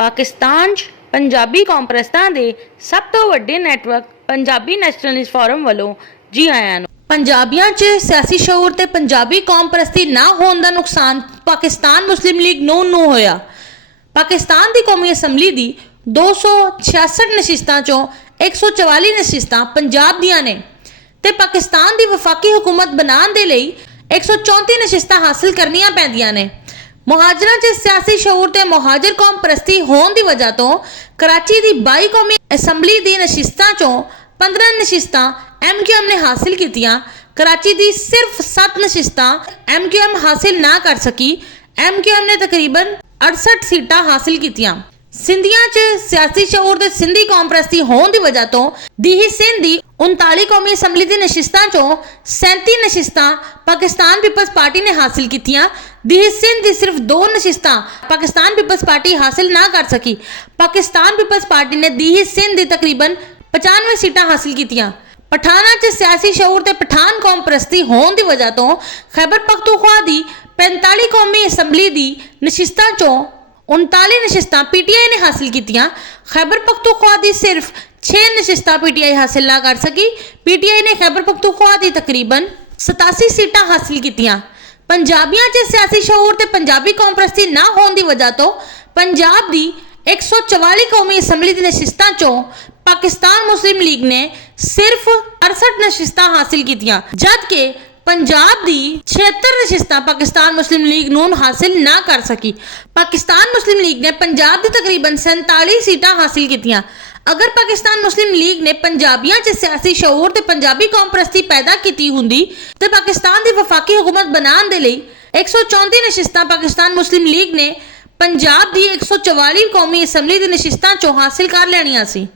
ਪਾਕਿਸਤਾਨ 'ਚ ਪੰਜਾਬੀ ਕਾਨਫਰੰਸਾਂ ਦੇ ਸਭ ਤੋਂ ਵੱਡੇ ਨੈਟਵਰਕ ਪੰਜਾਬੀ ਨੈਸ਼ਨਲਿਸਟ ਫੋਰਮ ਵੱਲੋਂ ਜੀ ਆਇਆਂ ਨੂੰ। ਪੰਜਾਬੀਆਂ 'ਚ ਸਿਆਸੀ ਸ਼ਊਰ ਤੇ ਪੰਜਾਬੀ ਕੌਮ ਪ੍ਰਸਤੀ ਨਾ ਹੋਣ ਦਾ ਨੁਕਸਾਨ ਪਾਕਿਸਤਾਨ ਮੁਸਲਿਮ ਲੀਗ ਨੂਨ ਨੂੰ ਹੋਇਆ। ਪਾਕਿਸਤਾਨ ਦੀ ਕੌਮੀ ਅਸੈਂਬਲੀ ਦੀ 266 ਨਸ਼ਿਸਤਾਂ 'ਚੋਂ 144 ਨਸ਼ਿਸਤਾਂ ਪੰਜਾਬ ਦੀਆਂ ਨੇ ਤੇ ਪਾਕਿਸਤਾਨ ਦੀ ਵਫਾਕੀ ਹੁਕੂਮਤ ਬਣਾਉਣ ਦੇ ਲਈ 134 ਨਸ਼ਿਸਤਾਂ ਹਾਸਲ ਕਰਨੀਆਂ ਪੈਂਦੀਆਂ ਨੇ। ਮੁਹਾਜਰਾਂ 'ਚ ਸਿਆਸੀ ਸ਼ਊਰ ਤੇ ਮੁਹਾਜਰ ਕੌਮ ਪ੍ਰਸਤੀ ਹੋਣ ਦੀ ਵਜ੍ਹਾ ਤੋਂ ਕਰਾਚੀ ਦੀ 22 ਕੌਮੀ ਅਸੈਂਬਲੀ ਦੀ ਨਸ਼ਿਸਤਾਂ 'ਚੋਂ 15 ਨਸ਼ਿਸਤਾਂ MQM ਨੇ ਹਾਸਿਲ ਕੀਤੀਆਂ। कराची दी सिर्फ 7 नशिस्तां MQM हासिल ना कर सकी। MQM ने तकरीबन 68 सीटां हासिल कीतियां। सिंधियां च सियासी शऊर ते सिंधी कौम प्रस्ती होने की वजह तो दीही सिंध दी 39 कौमी असैंबली दी नशिस्तां चों 37 नशिस्तां पाकिस्तान पीपल्स पार्टी ने हासिल कीतियां। दीही सिंध दी सिर्फ 2 नशिस्तां पाकिस्तान पीपल्स पार्टी हासिल ना कर सकी। पाकिस्तान पीपल्स पार्टी ने दीही सिंध दी तकरीबन 95 सीटां हासिल कीतियां। पठाना च सियासी शऊर ते पठान कौम प्रस्ती होने की वजह तो खैबर पख्तूनख्वा दी 45 कौमी असैंबली दी नशिस्तां चों 39 नशिस्तां PTI ने हासिल कीतियां। खैबर पख्तूनख्वा दी सिर्फ 6 नशिस्तां PTI हासिल ना कर सकी। PTI ने खैबर पख्तूनख्वा दी तकरीबन 87 सीटां हासिल कीतियां। पंजाबियां च सियासी शऊर ते पंजाबी कौम प्रस्ती ना होने की वजह तो पंजाब दी 144 कौमी असैंबली दी नशिस्तां चों पाकिस्तान मुस्लिम लीग ने सिर्फ 68 नशिस्तां हासिल कीतियां, जबकि पंजाब दी 76 नशिस्तां पाकिस्तान मुस्लिम लीग नून हासिल ना कर सकी। पाकिस्तान मुस्लिम लीग ने पंजाब दी तकरीबन 47 सीटां हासिल कीतियां। अगर पाकिस्तान मुस्लिम लीग ने पंजाबियां च सियासी शऊर ते पंजाबी कौम प्रस्ती पैदा कीती हुंदी ते पाकिस्तान दी वफाकी हुकूमत बनाने दे लई 134 नशिस्तां पाकिस्तान मुस्लिम लीग ने पंजाब दी 144 कौमी असैंबली दी नशिस्तां चों हासिल कर लैणियां सी।